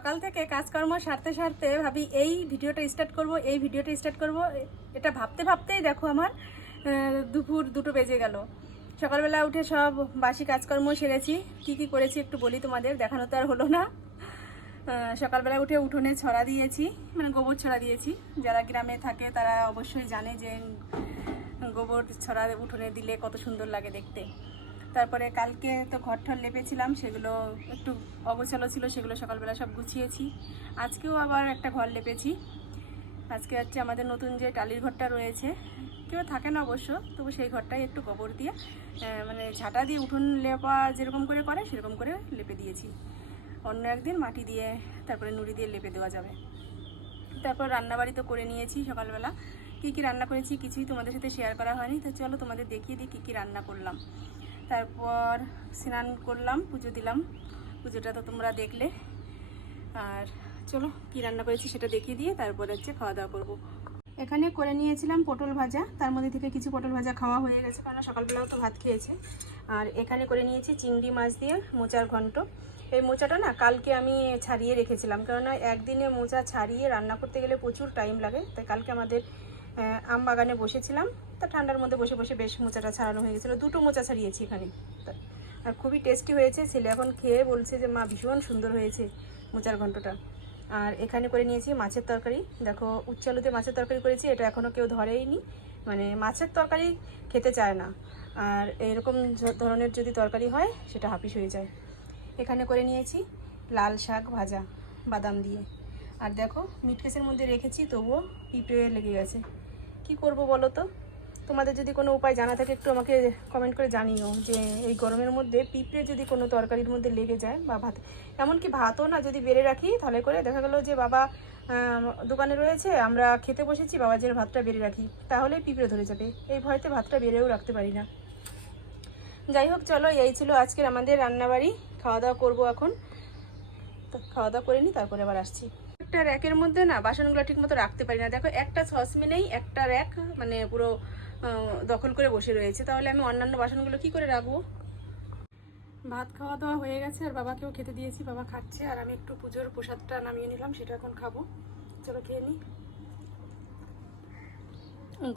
সকাল থেকে কাজকর্ম সারতে সারতে ভাবি, এই ভিডিওটা স্টার্ট করব, এই ভিডিওটা স্টার্ট করব। এটা ভাবতে ভাবতেই দেখো আমার দুপুর দুটো বেজে গেল। সকালবেলা উঠে সব বাসি কাজকর্ম সেরেছি। কি কি করেছি একটু বলি তোমাদের, দেখানো তো আর হলো না। সকালবেলা উঠে উঠোনে ছড়া দিয়েছি মানে গোবর ছড়া দিয়েছি। যারা গ্রামে থাকে তারা অবশ্যই জানে যে গোবর ছড়া উঠোনে দিলে কত সুন্দর লাগে দেখতে। তারপরে কালকে তো ঘর ঠর লেপেছিলাম, সেগুলো একটু অগোছালো ছিল, সেগুলো সকালবেলা সব গুছিয়েছি। আজকেও আবার একটা ঘর লেপেছি। আজকে হচ্ছে আমাদের নতুন যে টালির ঘরটা রয়েছে, কেউ থাকে না অবশ্য, তবু সেই ঘরটাই একটু গোবর দিয়ে মানে ঝাঁটা দিয়ে উঠোন লেপা যেরকম করে করে, সেরকম করে লেপে দিয়েছি। অন্য একদিন মাটি দিয়ে, তারপরে নুড়ি দিয়ে লেপে দেওয়া যাবে। তারপর রান্নাবাড়ি তো করে নিয়েছি সকালবেলা। কী কী রান্না করেছি কিছুই তোমাদের সাথে শেয়ার করা হয়নি, তো চলো তোমাদের দেখিয়ে দিই কী কী রান্না করলাম। তারপর স্নান করলাম, পুজো দিলাম। পুজোটা তো তোমরা দেখলে। আর চলো, কী রান্না করেছি সেটা দেখিয়ে দিয়ে তারপর হচ্ছে খাওয়া দাওয়া করব। এখানে করে নিয়েছিলাম পটল ভাজা। তার মধ্যে থেকে কিছু পটল ভাজা খাওয়া হয়ে গেছে কারণ সকালবেলাও তো ভাত খেয়েছে। আর এখানে করে নিয়েছি চিংড়ি মাছ দিয়ে মোচার ঘন্ট। এই মোচাটা না কালকে আমি ছাড়িয়ে রেখেছিলাম, কেননা একদিনে মোচা ছাড়িয়ে রান্না করতে গেলে প্রচুর টাইম লাগে। তাই কালকে আমাদের আম বাগানে বসেছিলাম। তা ঠান্ডার মধ্যে বসে বসে বেশ মোচাটা ছাড়ানো হয়ে গেছিল। দুটো মোচা ছাড়িয়েছি এখানে। আর খুবই টেস্টি হয়েছে। ছেলে এখন খেয়ে বলছে যে, মা, ভীষণ সুন্দর হয়েছে মোচার ঘন্টটা আর এখানে করে নিয়েছি মাছের তরকারি। দেখো উচ্চালুতে মাছের তরকারি করেছি, এটা এখনও কেউ ধরেইনি। মানে মাছের তরকারি খেতে চায় না। আর এরকম ধরনের যদি তরকারি হয়, সেটা হাপিস হয়ে যায়। এখানে করে নিয়েছি লাল শাক ভাজা, বাদাম দিয়ে। আর দেখো, মিট কেসের মধ্যে রেখেছি, তবুও পিঁপড়ে লেগে গেছে। কি করব বলো তো? তোমাদের যদি কোনো উপায় জানা থাকে, একটু আমাকে কমেন্ট করে জানিও যে এই গরমের মধ্যে পিঁপড়ে যদি কোনো তরকারির মধ্যে লেগে যায় বা ভাত, এমনকি ভাতও না যদি বেড়ে রাখি, তাহলে করে দেখা গেলো যে বাবা দোকানে রয়েছে, আমরা খেতে বসেছি, বাবা যে ভাতটা বেড়ে রাখি, তাহলে পিঁপড়ে ধরে যাবে। এই ভয়তে ভাতটা বেড়েও রাখতে পারি না। যাই হোক, চলো, এই ছিল আজকের আমাদের রান্নাবাড়ি। খাওয়া দাওয়া করব এখন। খাওয়া দাওয়া করে নিই তারপরে আবার আসছি। একটা র্যাকের মধ্যে না বাসনগুলো ঠিক মতো রাখতে পারি না। দেখো, একটা সসমিনেই একটা র্যাক মানে পুরো দখল করে বসে রয়েছে। তাহলে আমি অন্যান্য বাসনগুলো কি করে রাখব? ভাত খাওয়া দাওয়া হয়ে গেছে, আর বাবাকেও খেতে দিয়েছি। বাবা খাচ্ছে, আর আমি একটু পুজোর প্রসাদটা নামিয়ে নিলাম, সেটা এখন খাব। চলো খেয়ে নিই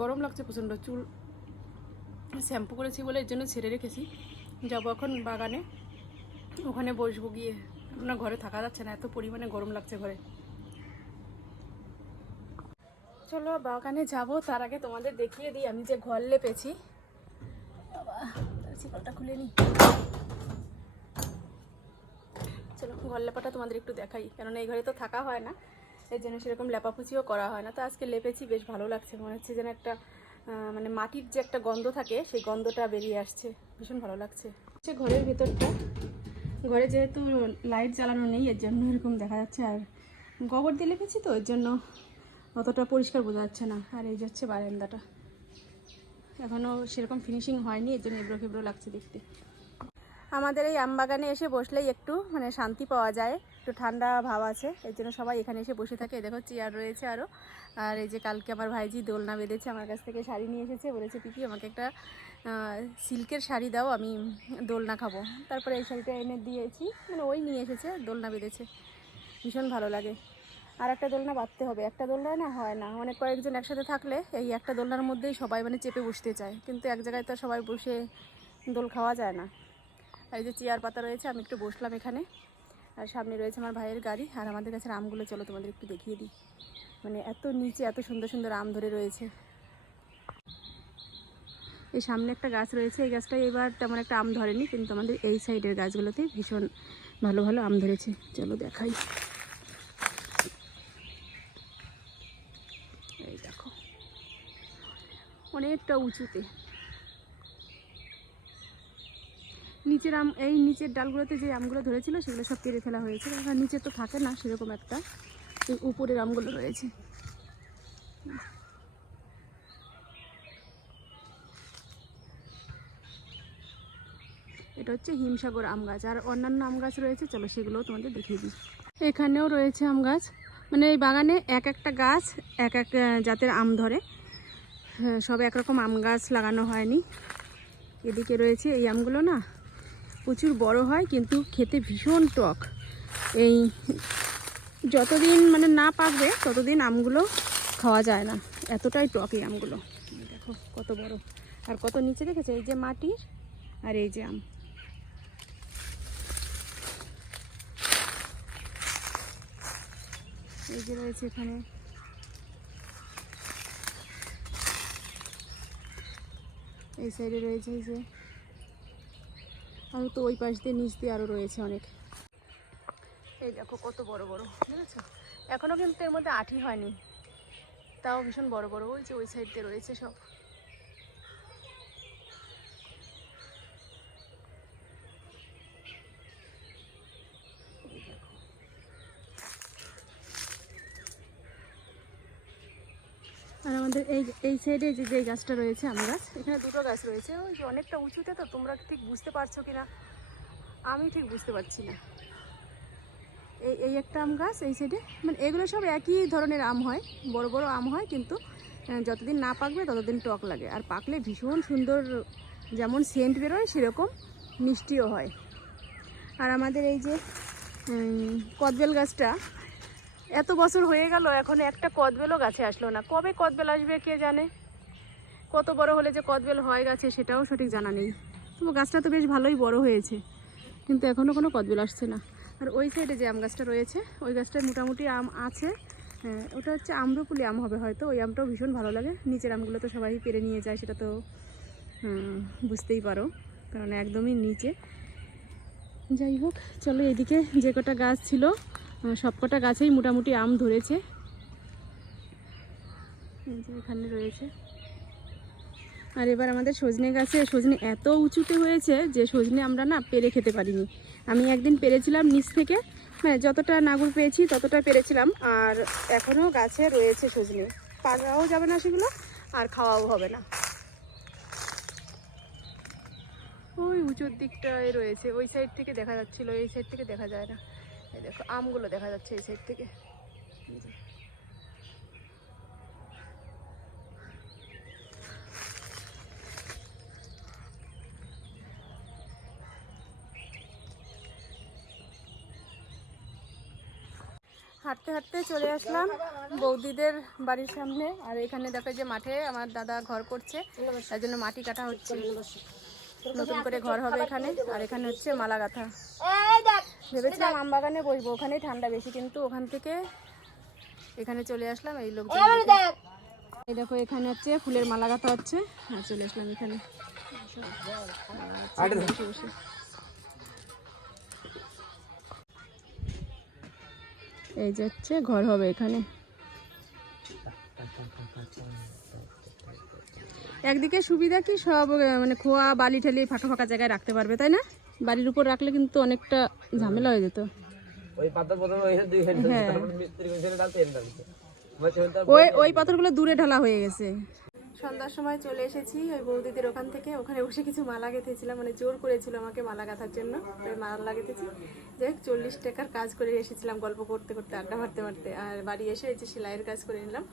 গরম লাগছে প্রচণ্ড, চুল শ্যাম্পু করেছি বলে এর জন্য ছেড়ে রেখেছি। যাব এখন বাগানে। ওখানে বসবো গিয়ে। আপনার ঘরে থাকা যাচ্ছে না, এত পরিমাণে গরম লাগছে ঘরে। চলো বাগানে যাব, তার আগে তোমাদের দেখিয়ে দিই, আমি যে ঘর লেপেছি। শিকলটা খুলে নিই চলো, ঘর লেপাটা তোমাদের একটু দেখাই, কেননা এই ঘরে তো থাকা হয় না, এর জন্য সেরকম লেপাপুচিও করা হয় না। তো আজকে লেপেছি, বেশ ভালো লাগছে, মনে হচ্ছে যেন একটা মানে মাটির যে একটা গন্ধ থাকে, সেই গন্ধটা বেরিয়ে আসছে। ভীষণ ভালো লাগছে। হচ্ছে ঘরের ভেতরটা। ঘরে যেহেতু লাইট জ্বালানো নেই, এর জন্য এরকম দেখা যাচ্ছে। আর গোবর দিয়ে লেপেছি তো, এর জন্য অতটা পরিষ্কার বোঝা যাচ্ছে না। আর এই যে হচ্ছে বারান্দাটা। এখনও সেরকম ফিনিশিং হয়নি এর জন্য এবড়ো খেবড়ো লাগছে দেখতে। আমাদের এই আম বাগানে এসে বসলেই একটু মানে শান্তি পাওয়া যায়, একটু ঠান্ডা ভাব আছে, এর জন্য সবাই এখানে এসে বসে থাকে। দেখো চেয়ার রয়েছে আরও আর এই যে কালকে আমার ভাইজি দোলনা বেঁধেছে, আমার কাছ থেকে শাড়ি নিয়ে এসেছে, বলেছে, পিপি, আমাকে একটা সিল্কের শাড়ি দাও, আমি দোলনা খাব। তারপরে এই শাড়িটা এনে দিয়েছি মানে ওই নিয়ে এসেছে, দোলনা বেঁধেছে। ভীষণ ভালো লাগে। আর একটা দোলনা বাঁধতে হবে। একটা দোলনায় না হয় না। অনেক কয়েকজন একসাথে থাকলে এই একটা দোলনার মধ্যেই সবাই মানে চেপে বসতে চায়। কিন্তু এক জায়গায় তো সবাই বসে দোল খাওয়া যায় না। এই যে চেয়ার পাতা রয়েছে, আমি একটু বসলাম এখানে। আর সামনে রয়েছে আমার ভাইয়ের গাড়ি। আর আমাদের কাছে আমগুলো চলো তোমাদের একটু দেখিয়ে দিই। মানে এত নিচে এত সুন্দর সুন্দর আম ধরে রয়েছে। এই সামনে একটা গাছ রয়েছে। এই গাছটাই এবার তেমন একটা আম ধরেনি, কিন্তু আমাদের এই সাইডের গাছগুলোতে ভীষণ ভালো ভালো আম ধরেছে। চলো দেখাই এই দেখো অনেকটা উঁচুতে। নিচের আম এই নিচের ডালগুলোতে যে আমগুলো ধরেছিল, সেগুলো সব কেটে ফেলা হয়েছে। আর নিচে তো থাকে না সেরকম একটা। এই উপরের আমগুলো রয়েছে। এটা হচ্ছে হিমসাগর আম গাছ। আর অন্যান্য আম গাছ রয়েছে, চলো সেগুলোও তোমাদের দেখিয়ে দিই। এখানেও রয়েছে আম গাছ। মানে এই বাগানে এক একটা গাছ এক এক জাতের আম ধরে। সব একরকম আম গাছ লাগানো হয়নি। এদিকে রয়েছে এই আমগুলো না, প্রচুর বড় হয়, কিন্তু খেতে ভীষণ টক। এই যতদিন মানে না পাকবে, ততদিন আমগুলো খাওয়া যায় না। এতটাই টক এই আমগুলো। দেখো, কত বড়। আর কত নিচে দেখেছ এই যে মাটির আর এই যে আম। এই যে রয়েছে এখানে এই সাইডে রয়েছে এই যে। আরও তো ওই পাশ দিয়ে নিচ দিয়ে আরও রয়েছে অনেক। এই দেখো কত বড় বড় আছে এখনও কিন্তু এর মধ্যে আঠি হয়নি। তাও ভীষণ বড় বড়, ওই যে ওই সাইড দিয়ে রয়েছে সব। আমাদের এই এই সাইডে যে যে গাছটা রয়েছে, আম গাছ, এখানে দুটো গাছ রয়েছে। ওই যে অনেকটা উঁচুতে তো, তোমরা ঠিক বুঝতে পারছ কিনা আমি ঠিক বুঝতে পারছি না। এই এই একটা আম গাছ, এই সাইডে মানে এগুলো সব একই ধরনের আম হয়, বড় বড় আম হয়, কিন্তু যতদিন না পাকবে, ততদিন টক লাগে। আর পাকলে ভীষণ সুন্দর যেমন সেন্ট বেরোয়, সেরকম মিষ্টিও হয়। আর আমাদের এই যে কদবেল গাছটা এত বছর হয়ে গেল, এখন একটা কদবেলও গাছে আসলো না। কবে কদবেল আসবে কে জানে? কত বড় হলে যে কদবেল হয় গাছে সেটাও সঠিক জানা নেই। তবু গাছটা তো বেশ ভালোই বড় হয়েছে, কিন্তু এখনও কোনো কদবেল আসছে না। আর ওই সাইডে যে আম গাছটা রয়েছে, ওই গাছটায় মোটামুটি আম আছে। ওটা হচ্ছে আম্রপুলি আম হবে হয়তো, ওই আমটাও ভীষণ ভালো লাগে। নিচের আমগুলো তো সবাই পেরে নিয়ে যায়, সেটা তো বুঝতেই পারো, কারণ একদমই নিচে। যাই হোক, চলো এদিকে যে কটা গাছ ছিল আহ, সব কটা গাছেই মোটামুটি আম ধরেছে। এখানে রয়েছে। আর এবার আমাদের সজনে গাছে সজনে এত উঁচুতে হয়েছে যে সজনে আমরা না পেরে খেতে পারিনি। আমি একদিন পেরেছিলাম নিচ থেকে হ্যাঁ যতটা নাগুর পেয়েছি ততটা পেরেছিলাম আর এখনও গাছে রয়েছে সজনে। পাড়াও যাবে না সেগুলো আর খাওয়াও হবে না। ওই উঁচুর দিকটায় রয়েছে ওই সাইড থেকে দেখা যাচ্ছিল এই সাইড থেকে দেখা যায় না। এই দেখো আমগুলো দেখা যাচ্ছে এই সাইড থেকে। হাঁটতে হাঁটতে চলে আসলাম বৌদিদের বাড়ির সামনে। আর এখানে দেখো যে মাঠে আমার দাদা ঘর করছে তার জন্য মাটি কাটা হচ্ছে। নতুন করে ঘর হবে এখানে। আর এখানে হচ্ছে মালা গাঁথা ভেবেছিলাম আম বাগানে বসবো ওখানেই ঠান্ডা বেশি কিন্তু ওখান থেকে এখানে চলে আসলাম এই লোক এই দেখো এখানে হচ্ছে ফুলের মালা গাঁথা হচ্ছে। আর চলে আসলাম এখানে। এই যে হচ্ছে ঘর হবে এখানে। একদিকে সুবিধা কি সব মানে খোয়া বালি ঠালি ফাঁকা ফাঁকা জায়গায় রাখতে পারবে তাই না? বাড়ির উপর রাখলে কিন্তু অনেকটা ঝামেলা হয়ে যেত। ওই ওই হ্যাঁ। ওই ওই পাথরগুলো দূরে ঢালা হয়ে গেছে। সন্ধ্যার সময় চলে এসেছি ওই বৌদিদের ওখান থেকে। ওখানে বসে কিছু মালা গেঁথেছিলাম মানে জোর করেছিল আমাকে মালা গাঁথার জন্য। তাই মালা গেঁথেছি। যাই হোক চল্লিশ টাকার কাজ করে এসেছিলাম গল্প করতে করতে আড্ডা মারতে মারতে। আর বাড়ি এসে এই যে সেলাইয়ের কাজ করে নিলাম।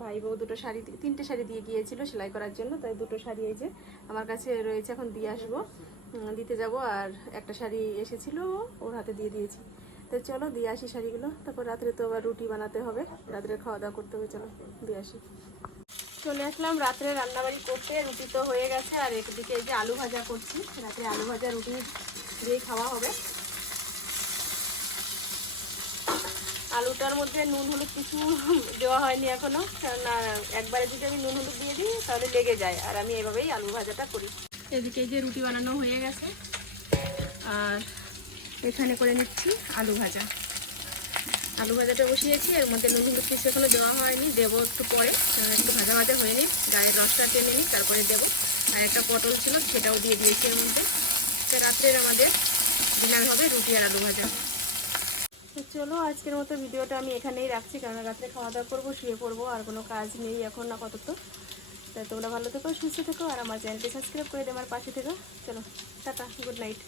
ভাই বউ দুটো শাড়ি তিনটে শাড়ি দিয়ে গিয়েছিল সেলাই করার জন্য, তাই দুটো শাড়ি এই যে আমার কাছে রয়েছে, এখন দিয়ে আসব। দিতে যাব আর একটা শাড়ি এসেছিল, ওর হাতে দিয়ে দিয়েছি। তো চলো, দিয়ে আসি শাড়িগুলো। তারপর রাত্রে তো আবার রুটি বানাতে হবে, রাত্রে খাওয়া দাওয়া করতে হবে, চলো, দিয়ে আসি। চলে আসলাম, রাত্রে রান্নাবাড়ি করতে, রুটি তো হয়ে গেছে, আর একদিকে এই যে আলু ভাজা করছি। রাত্রে আলু ভাজা, রুটি দিয়ে খাওয়া হবে। আলুটার মধ্যে নুন হলুদ কিছু দেওয়া হয়নি এখনও। কারণ আহ, একবারে যদি আমি নুন হলুদ দিয়ে দিই তাহলে লেগে যায়। আর আমি এভাবেই আলু ভাজাটা করি। এদিকে যে রুটি বানানো হয়ে গেছে। আর এখানে করে নিচ্ছি আলু ভাজা। আলু ভাজাটা বসিয়েছি এর মধ্যে নুন হলুদ কিছু এখনও দেওয়া হয়নি। দেবো একটু পরে একটু ভাজা ভাজা হয়ে নিই গায়ের রসটা টেনে নিই তারপরে দেবো। আর একটা পটল ছিল সেটাও দিয়ে দিয়েছি এর মধ্যে। রাত্রের আমাদের ডিনার হবে রুটি আর আলু ভাজা। তো চলো, আজকের মতো ভিডিওটা আমি এখানেই রাখছি। কারণ রাত্রে খাওয়া দাওয়া করব, শুয়ে পড়ব, আর কোনো কাজ নেই এখন না আপাতত। তো তোমরা ভালো থেকো, সুস্থ থেকো, আর আমার চ্যানেলটি সাবস্ক্রাইব করে দিয়ে আমার পাশে থেকো। চলো, টাটা, গুড নাইট।